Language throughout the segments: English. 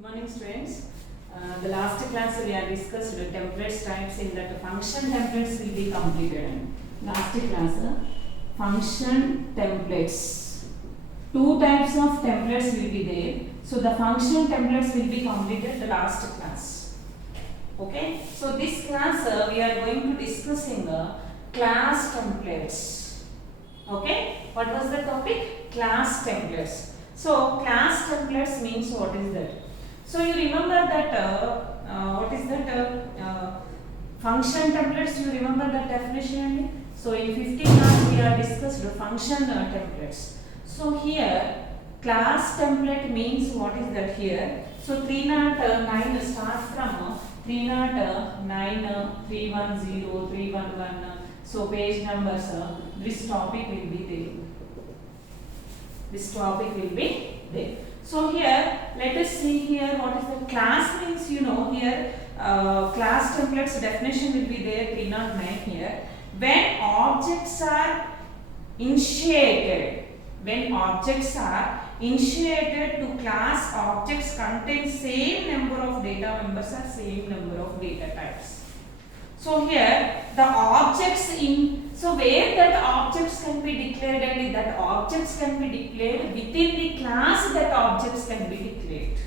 Good morning, students. The last class we have discussed the templates types in that function templates will be completed. Last class, function templates. Two types of templates will be there. So the function templates will be completed the last class. Okay. So this class we are going to discussing class templates. Okay. What was the topic? Class templates. So class templates means what is that? So you remember that what is that function templates? You remember that definition? So in 15 class we have discussed function templates. So here class template means what is that here? So 309 starts from 309, 310, 311. So page numbers. This topic will be there. This topic will be there. So here, let us see here what is the class means. You know here class templates definition will be there 309 here. When objects are initiated, to class, objects contain same number of data members or same number of data types. So here the objects where that objects can be declared and that objects can be declared within the class that objects can be declared.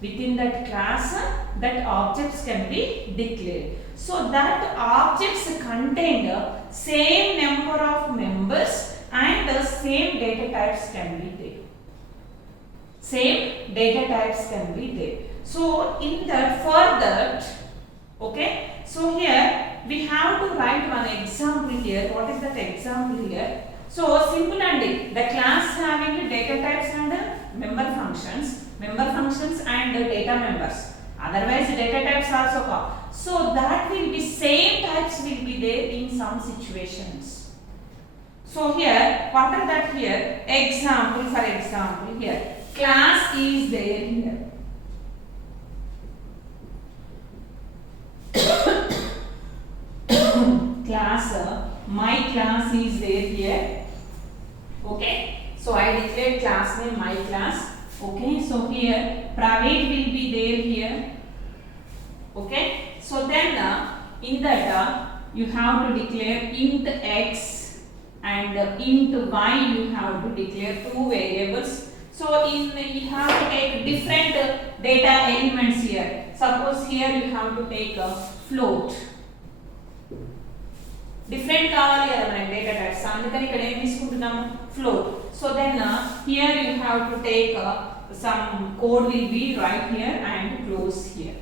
Within that class that objects can be declared. So that objects contain same number of members and the same data types can be there. Same data types can be there. So in that for that, okay. So here we have to write one example here. What is that example here? So simple and the class having data types and member functions and data members. Otherwise data types also come. So that will be same types will be there in some situations. So here what are that here? Example, for example here class is there here. My class is there here. Okay, so I declared class name my class. Okay, so here private will be there here. Okay, so then in that you have to declare int x and int y. You have to declare two variables. So you have to take different data elements here. Suppose here you have to take a float. Different కావాలి కదా మనకి data types అందుకని ఇక్కడ ఏం తీసుకుంటున్నాం float. So then here you have to take some code will be right here and close here.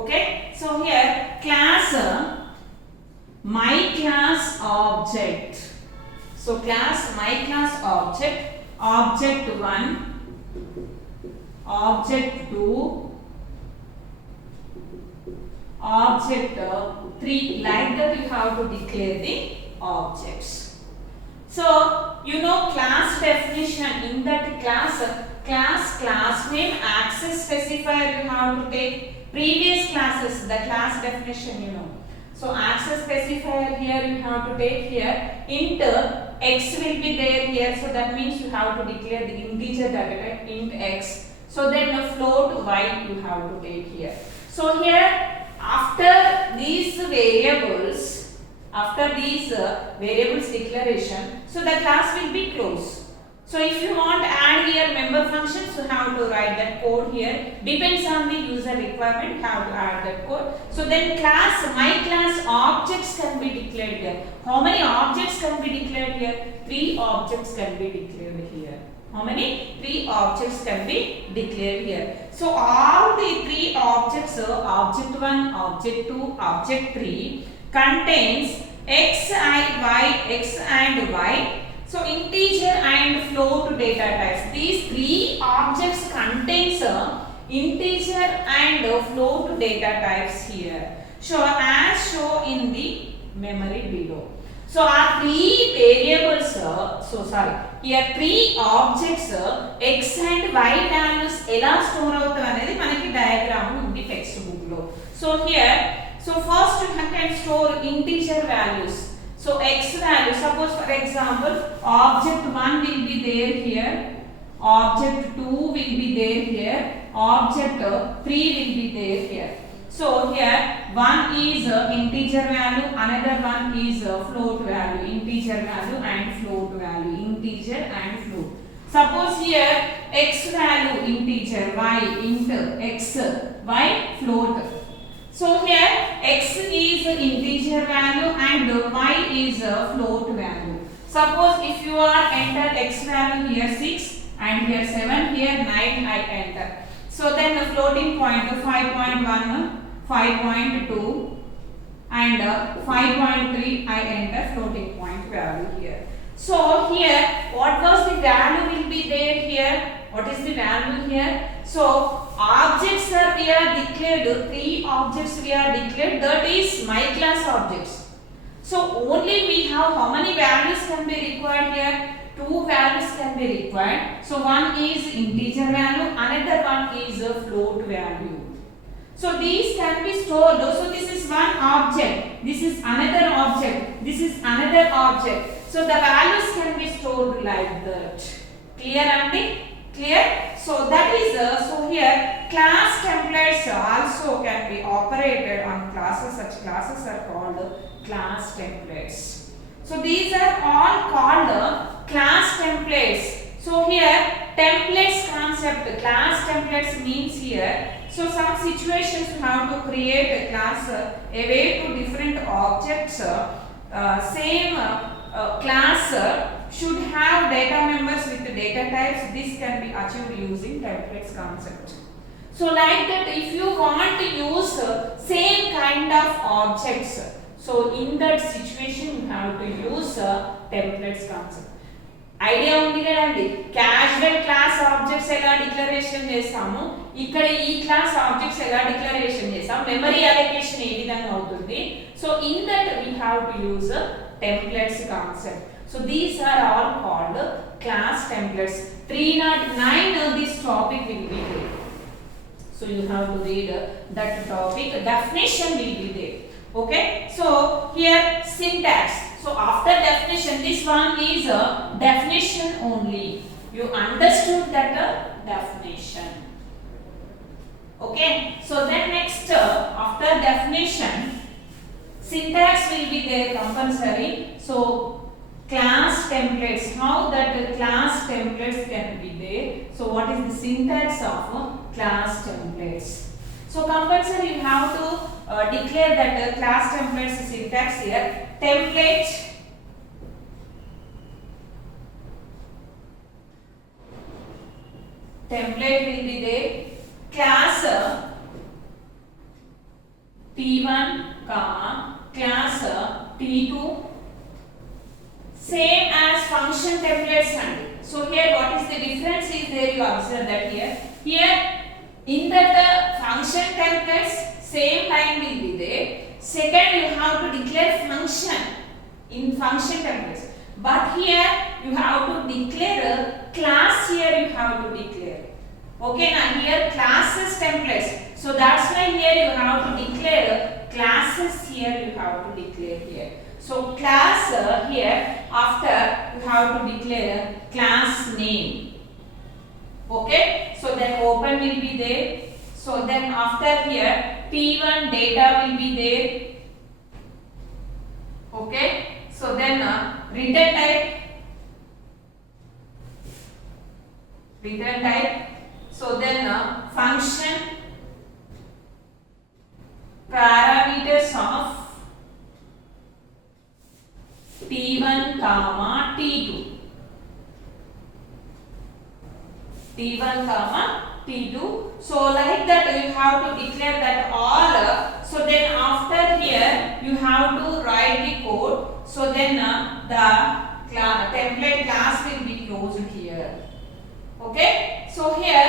Okay, so here class my class object. So class my class object, object 1, object 2, object 3, like that you have to declare the objects. So you know class definition. In that class name access specifier you have to take previous classes, the class definition you know. So access specifier here you have to take here int x will be there here. So that means you have to declare the integer data type int x. So then the float y you have to take here. So here after these variables declaration, so the class will be closed. So if you want to add here member functions, you have to write that code here. Depends on the user requirement, how to add that code. So then my class objects can be declared here. How many objects can be declared here? 3 objects can be declared here. How many? 3 objects can be declared here. So all the 3 objects, object 1, object 2, object 3 contains x and y. So integer and float data types. These 3 objects contains integer and float data types here. So as shown in the memory below. So our 3 variables, here 3 objects x and y values ఎలా store అవుతాయి అనేది మనకి diagram ఉంది text book లో. So here first you can store integer values. So x value, suppose for example object 1 will be there here, object 2 will be there here, object 3 will be there here. So here one is integer value, another one is float value, integer value and float value, integer and float. Suppose here x value integer, y int x, y float. So here x is integer value and y is float value. Suppose if you are enter x value here 6 and here 7, here 9 I enter. So then the floating point 5.1, 5.2 and 5.3 I enter floating point value here. So here what was the value will be there here? What is the value here? So objects are we are declared, 3 objects we are declared, that is my class objects. So only we have how many values can be required here? 2 values can be required. So one is integer value, another one is a float value. So these can be stored. So this is one object, this is another object, this is another object. So the values can be stored like that. Clear, Andy? Clear? So that is so here class templates also can be operated on classes. Such classes are called class templates. So these are all called class templates. So here templates concept, class templates means here. So some situations you have to create a class, a way to different objects, same class should have data members with data types. This can be achieved using templates concept. So like that, if you want to use same kind of objects, so in that situation you have to use templates concept. Idea ఉంది కదండి. Casual class objects ఎలా declaration చేస్తాము, ఇక్కడ ఈ class objects ఎలా declaration చేస్తాం, memory allocation ఏ విధంగా అవుతుంది. So in that we have to use templates concept. So these are all called class templates. 309 this topic will be there. So you have to read that topic. Definition will be there. Okay, so here syntax. So after definition, this one is a definition only. You understood that definition. Okay, so then next after definition, syntax will be there compulsory. So class templates, how that class templates can be there. So what is the syntax of class templates? So compulsory you have to declare that class templates syntax here. Template, template will be there. Class T1 comma class T2, same as function templates. And so here what is the difference is there, you observe that here in that function templates same line will be there. Second you have to declare function in function templates, but here you have to declare a class. Here you have to declare, okay, now here classes templates, so that's why here you have to declare classes. Here you have to declare here. So class here after you have to declare class name. Okay, so then open will be there. So then after here P1 data will be there. Okay, so then return type, so then function parameters of T1 comma T2, T1 comma T2. So like that you have to declare that all. So then after here you have to write the code. So then the template class will be closed here. Okay, so here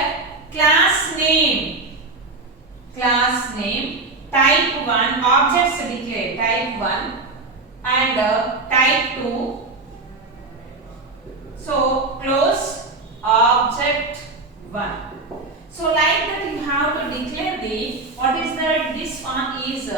class name, type 1, objects declare type 1 and type 2. So close object 1. So like that you have to declare the what is that, this one is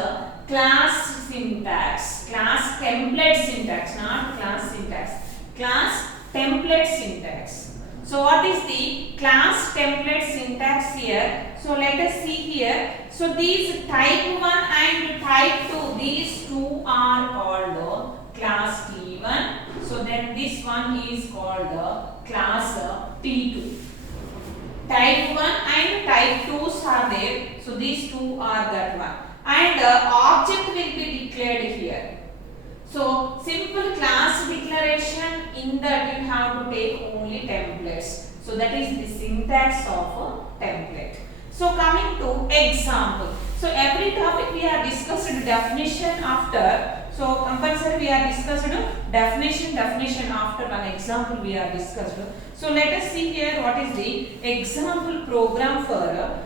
class syntax, class template syntax, not class syntax, class template syntax. So what is the class template syntax here? So let us see here. So these type 1 and type 2, these two are called class T1. So then this one is called class T2. Type 1 and type 2s are there. So these two are that one. And object will be declared here. So simple class declaration, in that you have to take only templates. So that is the syntax of a template. So coming to example. So every topic we have discussed definition after. So compulsory we have discussed definition after one example we have discussed. So let us see here what is the example program for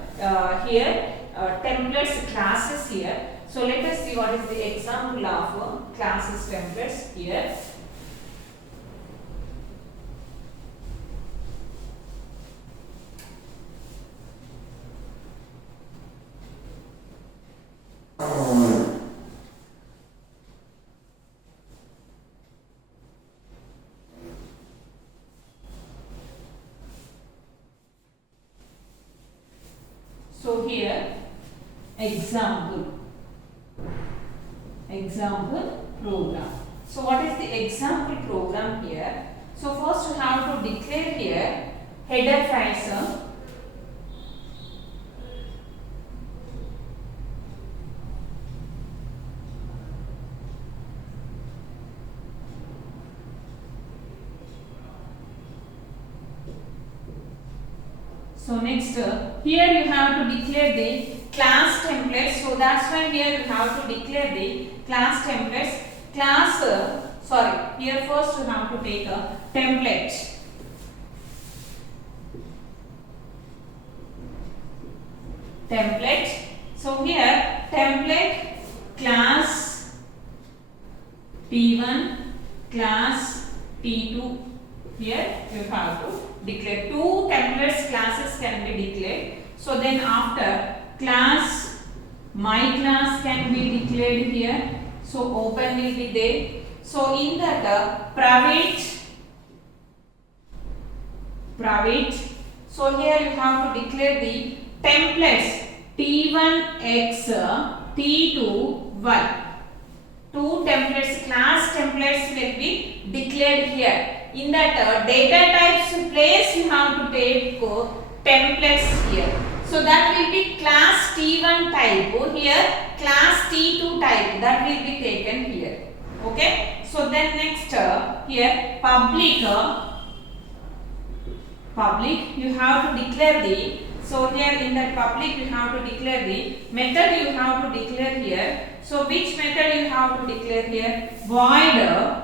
here templates classes here. So let us see what is the example of classes templates here. So here example program. So what is the example program here? So first you have to declare here header files. So next here you have to declare the class templates. So that's why here you have to declare the class templates. Here first you have to take a template. So here template class T1, class T2. Here you have to declare two templates classes can be declared. So then after class, my class can be declared here. So open will be there. So in that private. So here you have to declare the templates T1x, T2y. Two templates, class templates will be declared here. In that data types place you have to take templates here. So that will be class T1 type here, class T2 type, that will be taken here. Okay. So then next here public you have to declare the. So here in that public you have to declare the method you have to declare here. So which method you have to declare here? Void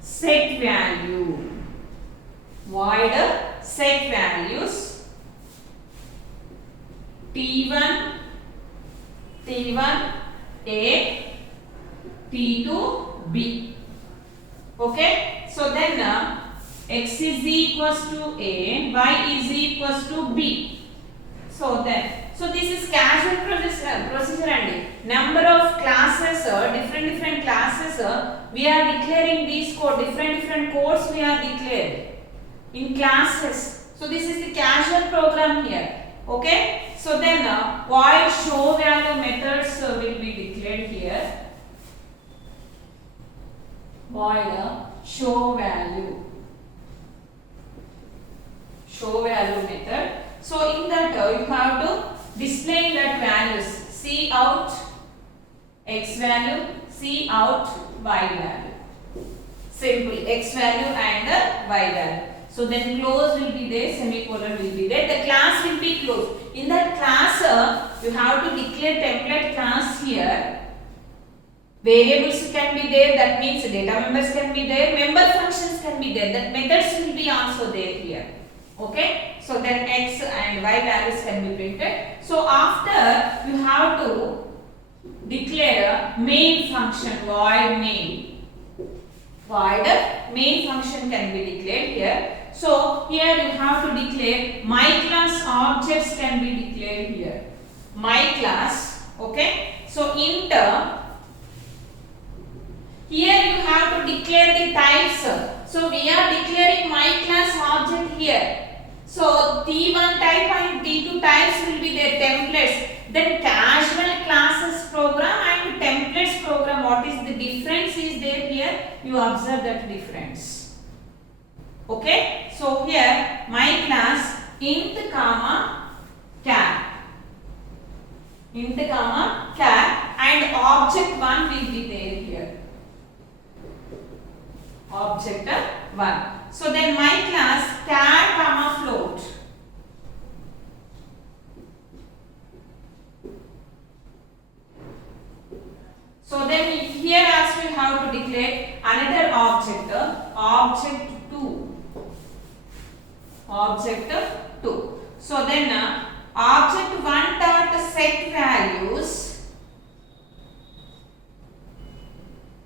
set value. Void set values T1 A, T2 B. Okay. So then x is equals to A, y is equals to B. So this is casual procedure and number of classes, different classes, we are declaring these code, different codes we are declared in classes. So this is the casual program here. Okay. So then void show value methods will be declared here. Void show value method. So in that you have to display that values, C out x value, C out y value. Simple, x value and y value. So then close will be there, semicolon will be there. The class will be closed. In that class, you have to declare template class here. Variables can be there, that means data members can be there, member functions can be there, that methods will be also there here. Okay. So then x and y values can be printed. So after you have to declare main function, void main. Void main function can be declared here. So here you have to declare my class objects can be declared here. My class. Okay. So int. Here you have to declare the types. So we are declaring my class object here. So T1 type and T2 types will be their templates. Then casual classes program and templates program, what is the difference is there here? You observe that difference. Okay. So here my class int comma char. Int comma char and object 1 will be there here. Object 1. So then my class char comma float. So then here also we have to declare another object, object 2. Object 2. So then object 1 dot set values.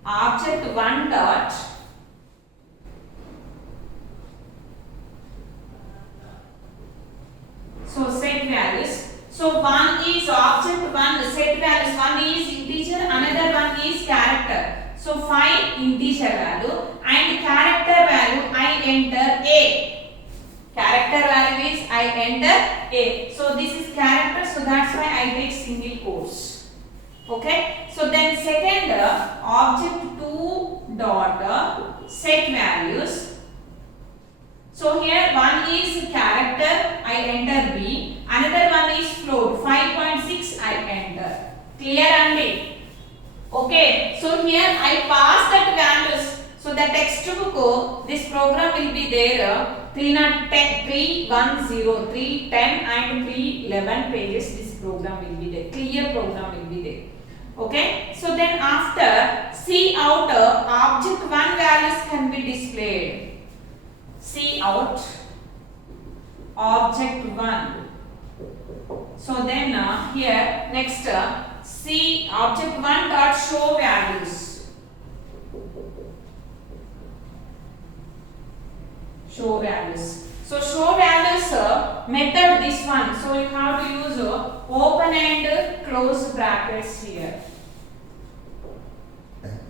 Object 1 dot so set values. So one is object 1 set values, one is integer, another one is character. So find integer value and character value I enter A. Character value is I enter A. So this is character, so that's why I take single quotes. Okay. So then second object 2 dot set values. So here one is character, I enter B. Another one is float, 5.6 I enter. Clear only? Okay. So here I pass that values. So the textbook, this program will be there. 310, 310, 310 and 311 pages. This program will be there. Clear program will be there. Okay. So then after see out object 1 values can be displayed. See out object 1. So then here next see object 1 dot show values. Show values. So show values method this one. So you have to use open and close brackets here.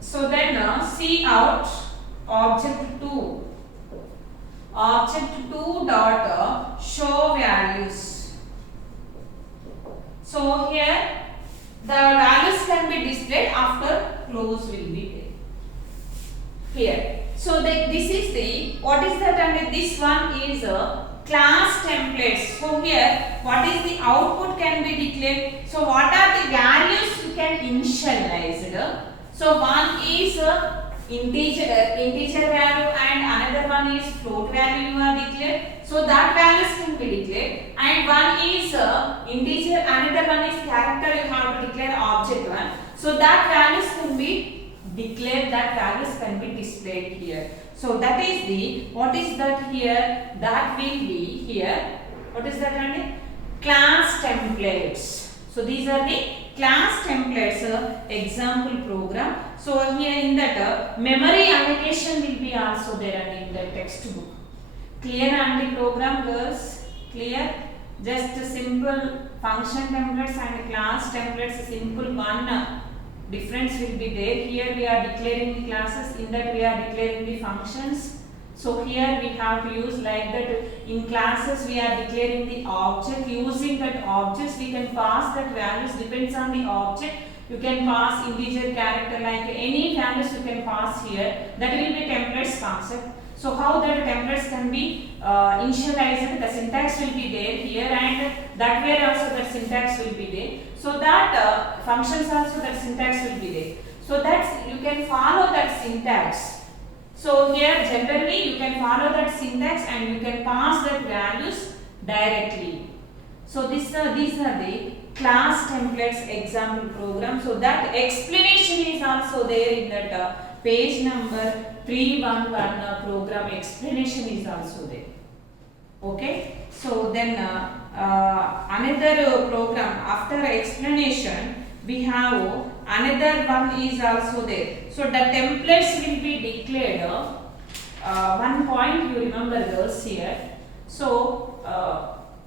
So then see out object 2. Object 2 dot show values. So here the values can be displayed after close will be there. Here. So this is the what is that, and this one is class templates. So here what is the output can be declared. So what are the values you can initialize? So one is integer value and another one is float value you are declared. So that values can be declared, and one is integer, another one is character, you have to declare object 1. So that values can be declared, that values can be displayed here. So that is the what is that here, that will be here, what is that, Andy? Class templates. So these are the class templates example program. So here in that memory allocation will be also there and in the textbook. Clear and the program, girls? Clear? Just simple function templates and class templates, simple one difference will be there. Here we are declaring the classes, in that we are declaring the functions. So here we have to use like that. In classes we are declaring the object. Using that objects we can pass that values, depends on the object. You can pass integer, character, like any values you can pass here. That will be templates concept. So how that templates can be initialized, the syntax will be there here, and that way also that syntax will be there. So that functions also that syntax will be there. So that's you can follow that syntax. So here generally you can follow that syntax and you can pass that values directly. So these are the class templates example program. So that explanation is also there in that page number 311 program explanation is also there. Okay. So then another program after explanation we have another one is also there. So the templates will be declared. One point you remember girls here. So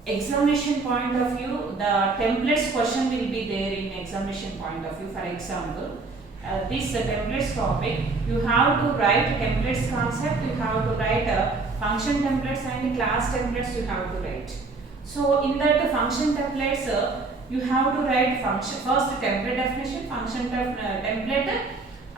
examination point of view, the templates question will be there in examination point of view. For example, this templates topic, you have to write templates concept, you have to write function templates and class templates you have to write. So in that function templates, you have to write function first template definition, function template,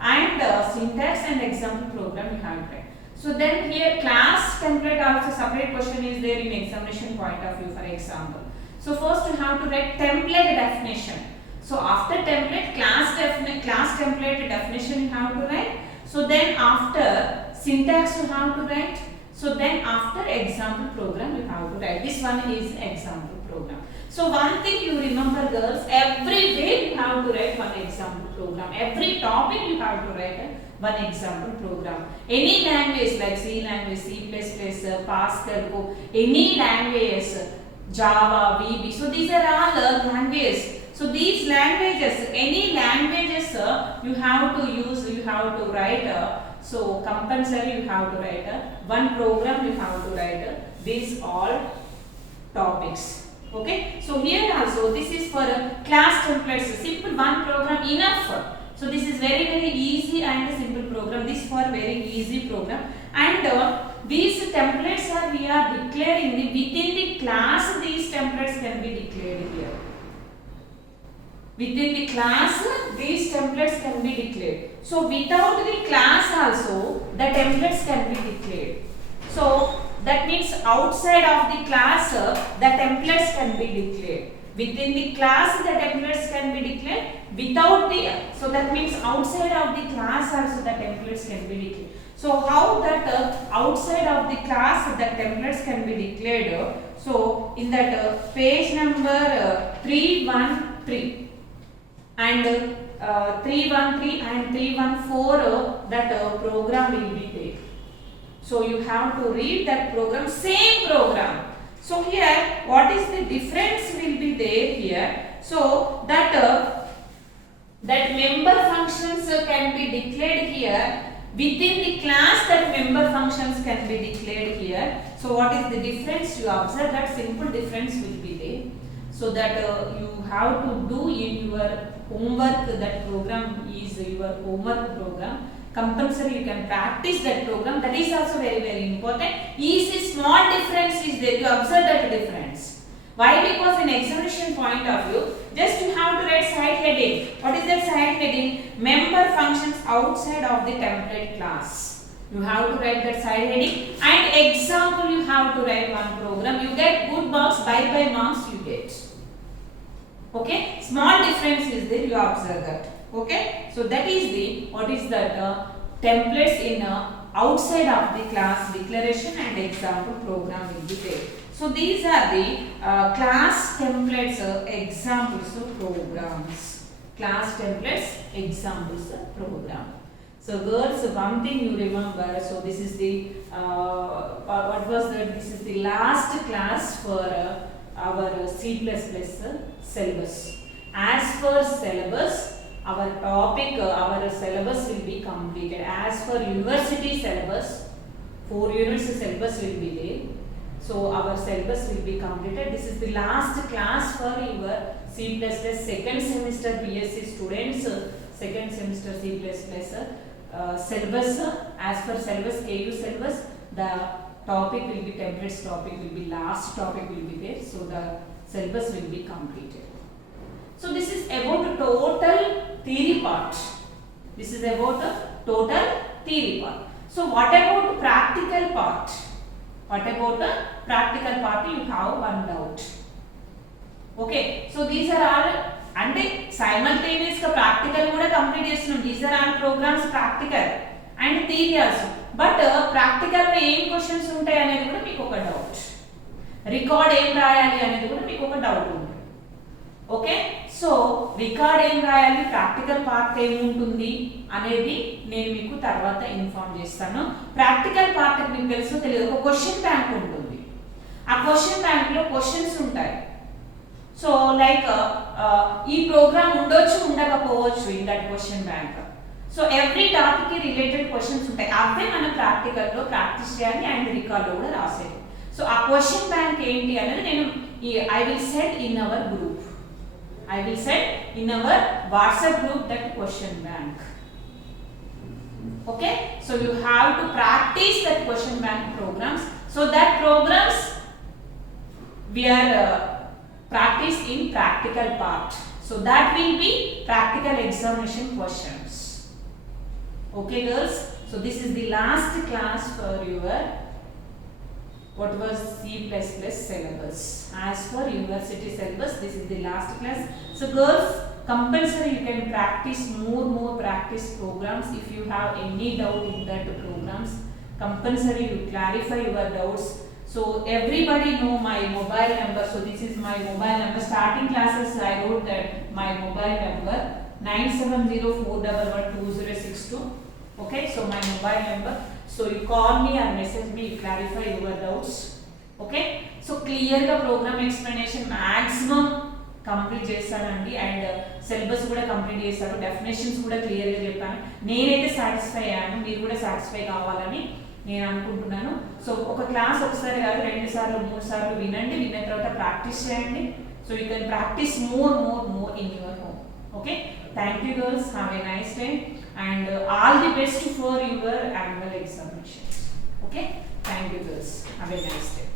and syntax and example program you have to write. So then here class template also separate question is there in examination point of view, for example. So first you have to write template definition. So after template class template definition you have to write. So then after syntax you have to write. So then after example program you have to write. This one is example program. So one thing you remember girls, every day you have to write one example program. Every topic you have to write one example program. Any language like C language, C++, Pascal, Go, any languages, Java, VB. So these are all languages. So these languages, any languages you have to use, you have to write. So compulsory you have to write one program. You have to write these all topics. Okay. So here also this is for class templates. Simple one program enough. So this is very easy and simple program. This for very easy program. And these templates are we are declaring within the class. These templates can be declared here. Within the class, these templates can be declared. So without the class also, the templates can be declared. So that means outside of the class, the templates can be declared. Within the class, the templates can be declared. Without the, so that means outside of the class also the templates can be declared. So how that outside of the class the templates can be declared? So in that page number 313. And 313 and 314 that program will be there. So you have to read that program, same program. So here what is the difference will be there here. So that that member functions can be declared here. Within the class that member functions can be declared here. So what is the difference? You observe that simple difference will be there. So that you have to do in your homework. That program is your homework program. Compulsory you can practice that program. That is also very important. Easy small difference is there. You observe that difference. Why? Because in examination point of view, just you have to write side heading. What is that side heading? Member functions outside of the template class. You have to write that side heading. And example you have to write one program. You get good marks, by marks you get. Okay, small difference is there, you observe that. Okay, so that is the what is that templates in outside of the class declaration and example program will be there. So these are the class templates examples of programs. Class templates examples of program. So girls, one thing you remember. So this is the what was that? This is the last class for our C++ syllabus. As for syllabus, our topic, our syllabus will be completed. As for university syllabus, 4 units syllabus will be there. So our syllabus will be completed. This is the last class for your C++ second semester BSc students, second semester C++ syllabus. As for syllabus, KU syllabus, the topic will be templates topic will be last topic will be there. So the syllabus will be completed. So this is about the total theory part. This is about the total theory part. So what about practical part? What about the practical part? You have one doubt. Okay. So these are all and simultaneous practical kuda complete chestunam. These are all programs practical and theory also. But practical lo em questions untayi anedi kuda meeku oka doubt. Record em rayali anedi kuda meeku oka doubt undi. Okay, so record em rayali, practical part em untundi anedi nenu meeku tarvata inform chestanu. Practical part meeku teluso teliyadu oka question bank untundi. Aa question bank lo questions untayi. So like ee program undochu undakapovachu in that question bank. So every topic ki related questions untayi. Avve mana practical lo practice cheyali and recall lo kuda rasedi. So aa question bank enti anedi nenu I will send in our group. I will send in our WhatsApp group that question bank. Okay, so you have to practice that question bank programs. So that programs we are practice in practical part. So that will be practical examination questions. Okay girls, so this is the last class for your what was C++ syllabus. As for university syllabus, this is the last class. So girls, compulsory you can practice more practice programs. If you have any doubt in that programs, compulsory you clarify your doubts. So everybody know my mobile number. So this is my mobile number. Starting classes I wrote that my mobile number 9704112062. Okay, so my mobile number. So you call me or message me, you clarify your doubts. Okay, so clear the program explanation maximum complete చేస్తానండి and syllabus కూడా complete చేశారు, definitions కూడా క్లియర్గా చెప్పాను. నేనైతే satisfy అయ్యాను, మీరు కూడా సాటిస్ఫై కావాలని నేను అనుకుంటున్నాను. సో ఒక క్లాస్ ఒకసారి కాదు 2 సార్లు 3 సార్లు వినండి, విన్న తర్వాత ప్రాక్టీస్ చేయండి. So you can practice more in your home. Okay, thank you girls, have a nice day and all the best for your annual examinations. Okay, thank you girls, have a nice day.